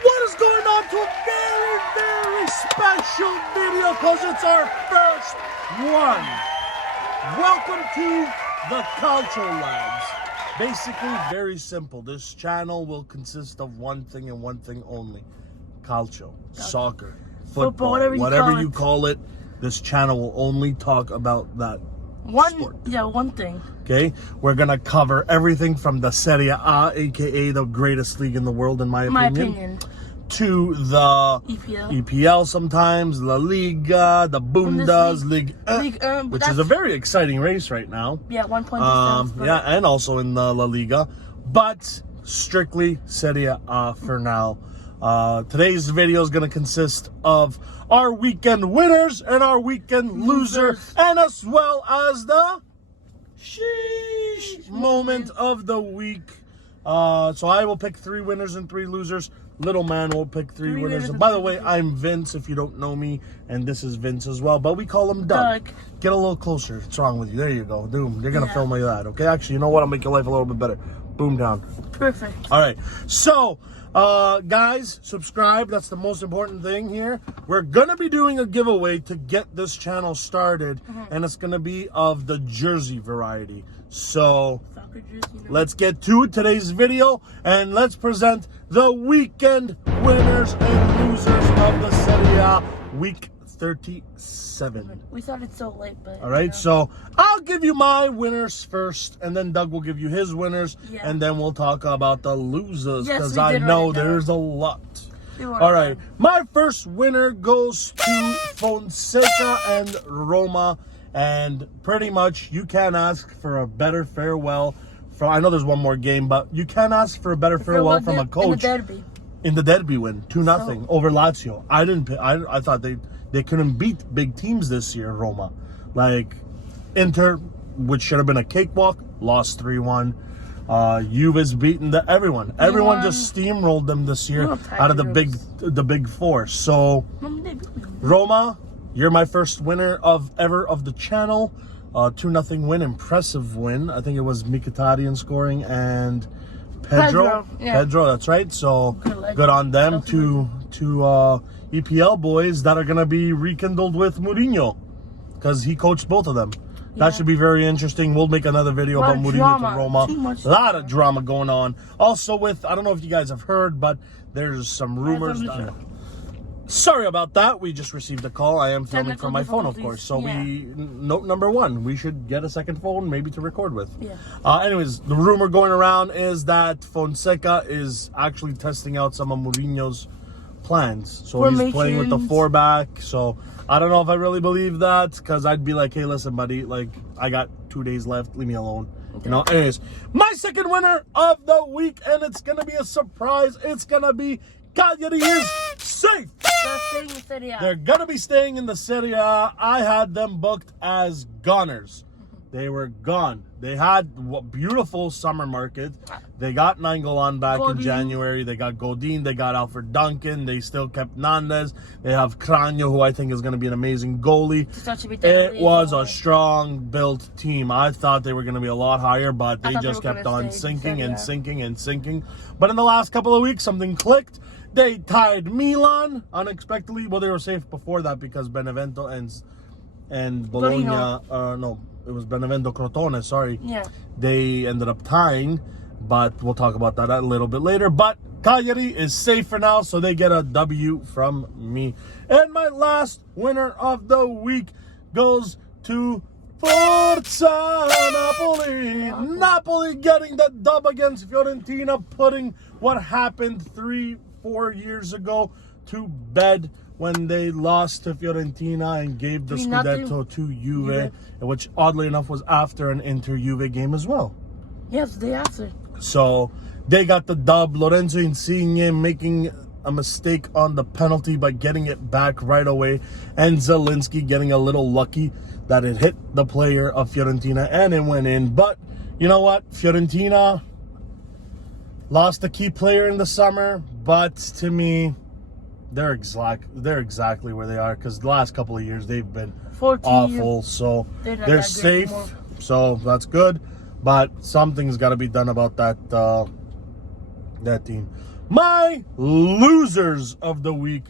what is going on to a very, very special video because it's our first one. Welcome to the Culture Labs. Basically, very simple. This channel will consist of one thing and one thing only. Calcio, soccer, football, whatever you call it. This channel will only talk about that sport. Yeah, one thing. Okay, we're gonna cover everything from the Serie A, aka the greatest league in the world, in my opinion, to the EPL sometimes, La Liga, the Bundesliga, which is a very exciting race right now. Yeah, 1 point. Yeah, and also in the La Liga, but strictly Serie A for now. Today's video is gonna consist of our weekend winners and our weekend loser, and as well as the sheesh moment of the week. So I will pick 3 winners and 3 losers. Little man will pick 3 winners. And by the way, I'm Vince, if you don't know me, and this is Vince as well, but we call him Doug. Get a little closer. What's wrong with you? There you go. Boom. You're gonna film like that, okay? Actually, you know what? I'll make your life a little bit better. Boom down. Perfect. All right. So, guys, subscribe. That's the most important thing here. We're gonna be doing a giveaway to get this channel started, and it's gonna be of the jersey variety. So let's get to today's video, and let's present the weekend winners and losers of the Serie A week 37. We started so late, but all right, so I'll give you my winners first, and then Doug will give you his winners, and then we'll talk about the losers, because I know there's a lot. All right, my first winner goes to Fonseca and Roma, and pretty much you can't ask for a better farewell. I know there's one more game, but you can't ask for a better farewell from a coach. In the derby win, 2-0 over Lazio. I thought they couldn't beat big teams this year, Roma. Like Inter, which should have been a cakewalk, lost 3-1. Juve's beaten everyone. Everyone just steamrolled them this year out of the big four. So Roma, you're my first winner ever of the channel. 2-0 win, impressive win. I think it was Mkhitaryan scoring and Pedro. Pedro, that's right. So good on them. Two EPL boys that are gonna be rekindled with Mourinho, because he coached both of them. That should be very interesting. We'll make another video about Mourinho to Roma. A lot of drama going on. Also with, I don't know if you guys have heard, but there's some rumors. Sorry about that. We just received a call. I am filming from my phone, of course. So note number 1, we should get a second phone maybe to record with. Anyways, the rumor going around is that Fonseca is actually testing out some of Mourinho's plans. So he's playing with the 4-back. So I don't know if I really believe that, because I'd be like, hey, listen, buddy, like, I got 2 days left. Leave me alone. You know, anyways, my second winner of the week, and it's going to be a surprise. It's going to be Cagliari is safe. They're going to be staying in the Serie A. I had them booked as goners. They were gone. They had a beautiful summer market. They got Nainggolan back in January. They got Godin. They got Alfred Duncan. They still kept Nandes. They have Cragno, who I think is going to be an amazing goalie. It was a strong built team. I thought they were going to be a lot higher, but they just kept on sinking and sinking and sinking. But in the last couple of weeks, something clicked. They tied Milan unexpectedly. Well, they were safe before that because Benevento and Bologna. No, it was Benevento Crotone. Sorry. Yeah. They ended up tying, but we'll talk about that a little bit later. But Cagliari is safe for now, so they get a W from me. And my last winner of the week goes to Forza Napoli. Napoli getting the dub against Fiorentina, putting what happened 3-4 years ago to bed when they lost to Fiorentina and gave the Scudetto to Juve, which oddly enough was after an Inter-Juve game as well. Yes, the after. So they got the dub. Lorenzo Insigne making a mistake on the penalty but getting it back right away, and Zielinski getting a little lucky that it hit the player of Fiorentina and it went in. But you know what? Fiorentina lost a key player in the summer, but to me, they're exactly where they are, because the last couple of years they've been awful. So they're safe, so that's good. But something's got to be done about that That team. My losers of the week.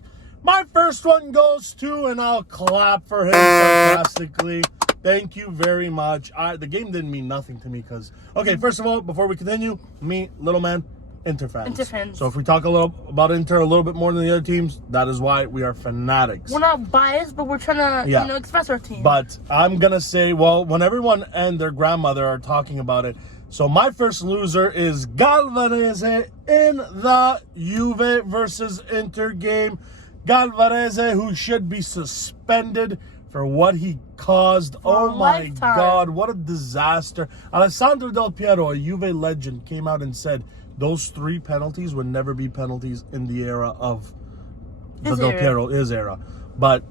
My first one goes to, and I'll clap for him sarcastically. Thank you very much. The game didn't mean nothing to me because, okay, first of all, before we continue, me, little man, Inter fans. Inter fans. So if we talk a little about Inter a little bit more than the other teams, that is why we are fanatics. We're not biased, but we're trying to, express our team. But I'm going to say, well, when everyone and their grandmother are talking about it, so my first loser is Galvarese in the Juve versus Inter game. Galvarese, who should be suspended for what he caused. Oh my God, what a disaster. Alessandro Del Piero, a Juve legend, came out and said those 3 penalties would never be penalties in the era of the Del Piero, his era. But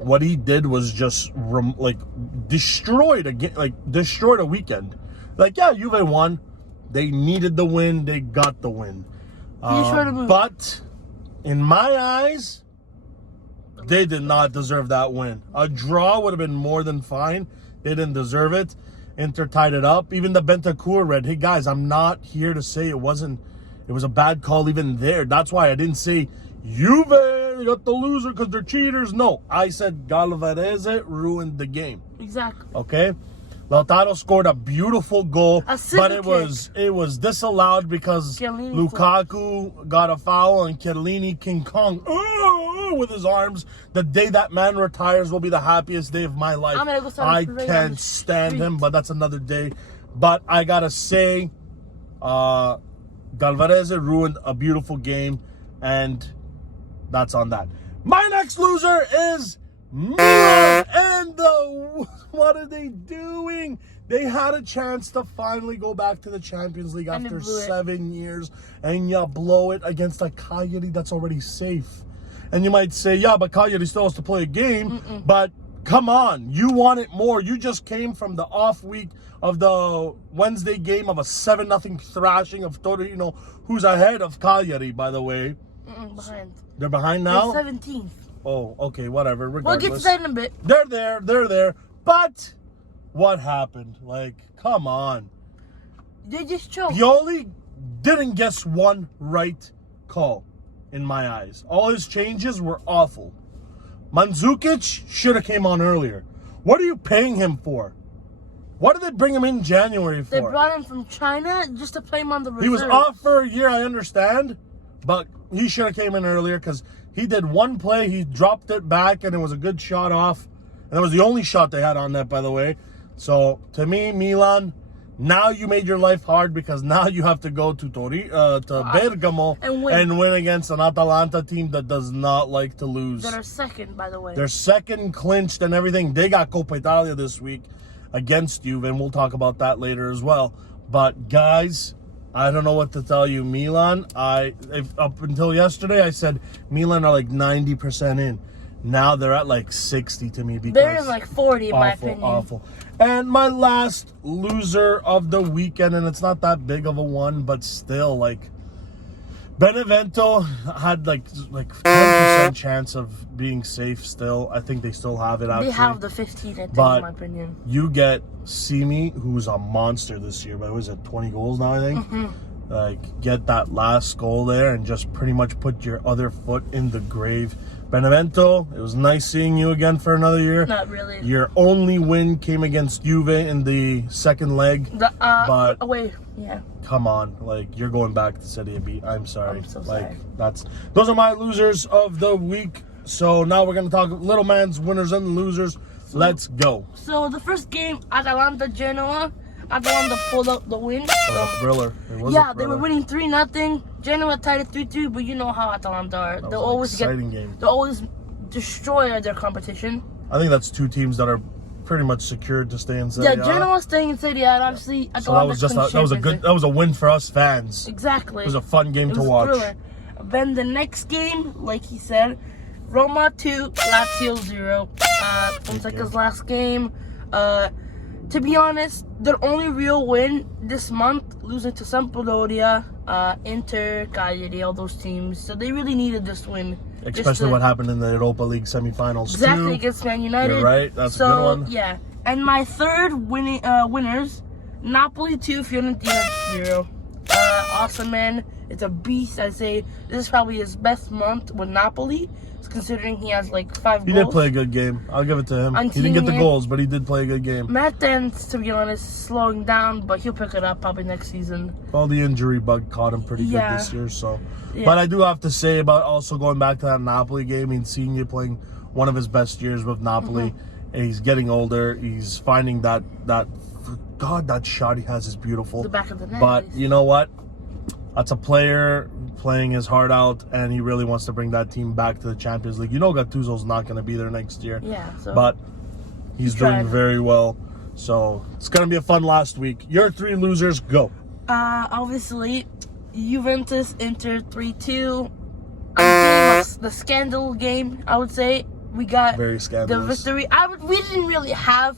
what he did was just destroyed a weekend. Like, yeah, Juve won. They needed the win. They got the win. But in my eyes, they did not deserve that win. A draw would have been more than fine. They didn't deserve it. Inter tied it up. Even the Bentancur read, hey guys, I'm not here to say it was a bad call even there. That's why I didn't say Juve got the loser because they're cheaters. No, I said Galvarese ruined the game. Exactly. Okay? Lautaro scored a beautiful goal, but it kick. was disallowed because Chiellini Lukaku got a foul and Chiellini King Kong with his arms. The day that man retires will be the happiest day of my life. I can't stand him, but that's another day. But I gotta say, Galvarese ruined a beautiful game, and that's on that. My next loser is Milan, and what are they doing? They had a chance to finally go back to the Champions League after 7 years, and you blow it against a Cagliari that's already safe. And you might say, yeah, but Cagliari still has to play a game. But come on, you want it more. You just came from the off week of the Wednesday game of a 7-0 thrashing of Torino, who's ahead of Cagliari, by the way. Behind. They're behind now? They're 17th. Oh, okay, whatever. Regardless. We'll get to that in a bit. They're there. But what happened? Like, come on. They just choked. Pioli didn't guess one right call, in my eyes. All his changes were awful. Mandzukic should have came on earlier. What are you paying him for? What did they bring him in January for? They brought him from China just to play him on the reserve. He was off for a year, I understand. But he should have came in earlier because he did one play, he dropped it back, and it was a good shot off. And that was the only shot they had on net, by the way. So, to me, Milan, now you made your life hard because now you have to go to Bergamo and win against an Atalanta team that does not like to lose. That are second, by the way. They're second, clinched, and everything. They got Coppa Italia this week against Juve, and we'll talk about that later as well. But, guys, I don't know what to tell you. Milan, up until yesterday, I said Milan are like 90% in. Now they're at like 60 to me because they're in like 40 in my opinion. Awful. And my last loser of the weekend, and it's not that big of a one, but still, like, Benevento had like 10% chance of being safe still. I think they still have it, actually. They have the 15, I think, in my opinion. You get Simi, who's a monster this year, but was it 20 goals now, I think? Like, get that last goal there and just pretty much put your other foot in the grave. Benevento, it was nice seeing you again for another year. Not really. Your only win came against Juve in the second leg. But yeah. Come on, like, you're going back to Serie B. I'm sorry. I'm so like, sorry. Those are my losers of the week. So now we're gonna talk little man's winners and losers. Let's go. So the first game, Atalanta-Genoa. Atalanta pulled up the win. It was a thriller. They were winning 3-0. Genoa tied it 3-2, but you know how Atalanta are. They'll always game. They'll always destroy their competition. I think that's two teams that are pretty much secured to stay in Serie A. Yeah, Genoa staying in Serie A, and obviously Atalanta. So that was a win for us fans. Exactly. It was a fun game to watch. Thriller. Then the next game, like he said, Roma 2, Lazio 0. Fonseca's last game. To be honest, their only real win this month, losing to Sampdoria, Inter, Cagliari, all those teams. So they really needed this win. Especially what happened in the Europa League semifinals. Exactly, against Man United. You're right, that's a good one. Yeah. And my third winners, Napoli 2, Fiorentina 0. Osimhen It's a beast. I say this is probably his best month with Napoli, considering he has like 5 goals. He did play a good game. I'll give it to him. He didn't get the goals, but he did play a good game. Mertens, to be honest, slowing down, but he'll pick it up probably next season. Well, the injury bug caught him pretty good this year, so. Yeah. But I do have to say about also going back to that Napoli game, Insigne playing one of his best years with Napoli. And he's getting older. He's finding that God, that shot he has is beautiful. The back of the net. But you know what? That's a player playing his heart out, and he really wants to bring that team back to the Champions League. You know Gattuso's not going to be there next year. Yeah. So but he's doing very well. So it's going to be a fun last week. Your 3 losers, go. Obviously, Juventus, Inter 3-2. The scandal game, I would say. We got very scandalous. The victory. We didn't really have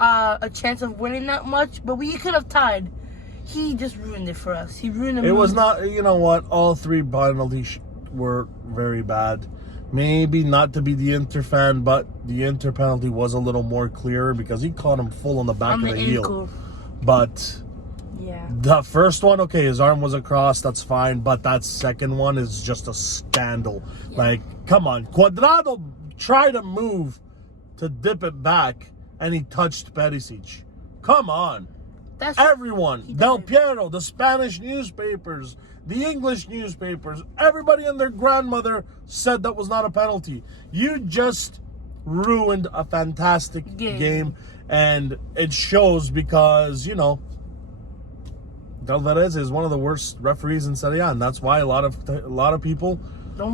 a chance of winning that much, but we could have tied. He just ruined it for us. He ruined it. It was not, you know what? All 3 penalties were very bad. Maybe not to be the Inter fan, but the Inter penalty was a little more clearer because he caught him full on the back of the heel. But yeah, the first one, okay, his arm was across, that's fine. But that second one is just a scandal. Yeah. Like, come on. Cuadrado tried to move to dip it back, and he touched Perisic. Come on. Everyone, Del Piero, the Spanish newspapers, the English newspapers, everybody and their grandmother said that was not a penalty. You just ruined a fantastic game, and it shows because, you know, Galvarez is one of the worst referees in Serie A, and that's why a lot of people don't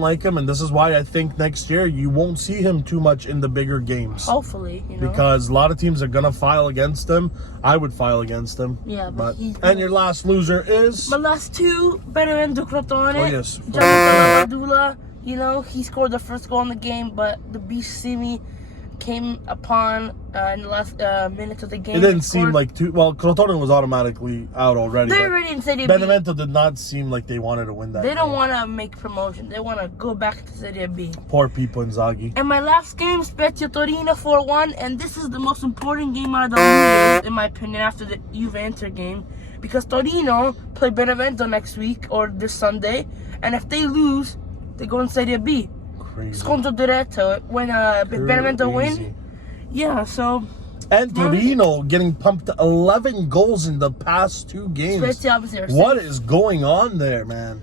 like him. And this is why I think next year you won't see him too much in the bigger games. Hopefully, you know. Because a lot of teams are going to file against him. I would file against him. Yeah, but and your last loser is? My last 2, Benevento Crotone. Oh, yes. Gianluca, you know, he scored the first goal in the game, but the beast Simi came upon in the last minutes of the game. It didn't seem like well, Crotone was automatically out already. They're already in Serie B. Benevento did not seem like they wanted to win that. They don't want to make promotion. They want to go back to Serie B. Poor people in Zaghi. And my last game, Spezia Torino 4-1, and this is the most important game out of the losers, in my opinion, after the Juve-Inter game, because Torino play Benevento next week or this Sunday, and if they lose, they go in Serie B. Crazy. Scontro diretto when Benevento win. Yeah, so. And Torino getting pumped 11 goals in the past 2 games. What is going on there, man?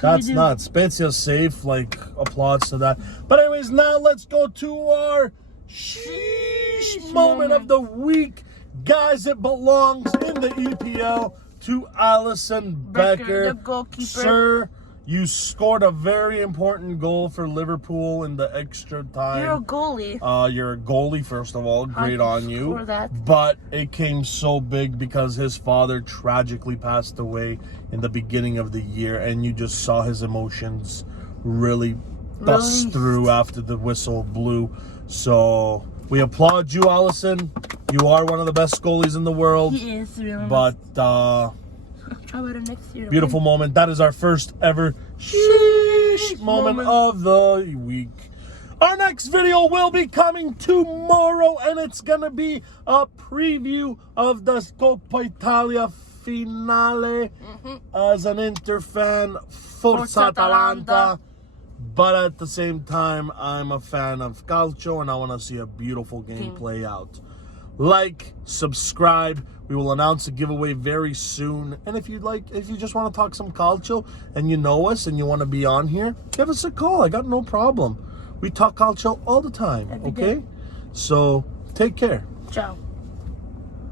That's nuts. Spezia's safe, like, applause to that. But anyways, now let's go to our sheesh moment of the week. Guys, it belongs in the EPL to Alisson Becker. The goalkeeper. Sir, you scored a very important goal for Liverpool in the extra time. You're a goalie. You're a goalie, first of all. Great on you. That? But it came so big because his father tragically passed away in the beginning of the year, and you just saw his emotions really bust through after the whistle blew. So we applaud you, Alisson. You are one of the best goalies in the world. He is, really. But next year. Beautiful moment. That is our first ever sheesh moment of the week. Our next video will be coming tomorrow, and it's gonna be a preview of the Coppa Italia finale. As an Inter fan, Forza Atalanta. But at the same time, I'm a fan of calcio, and I want to see a beautiful game play out. Like, subscribe. We will announce a giveaway very soon. And if you just want to talk some calcio and you know us and you want to be on here, give us a call. I got no problem. We talk calcio all the time, okay? So, take care. Ciao.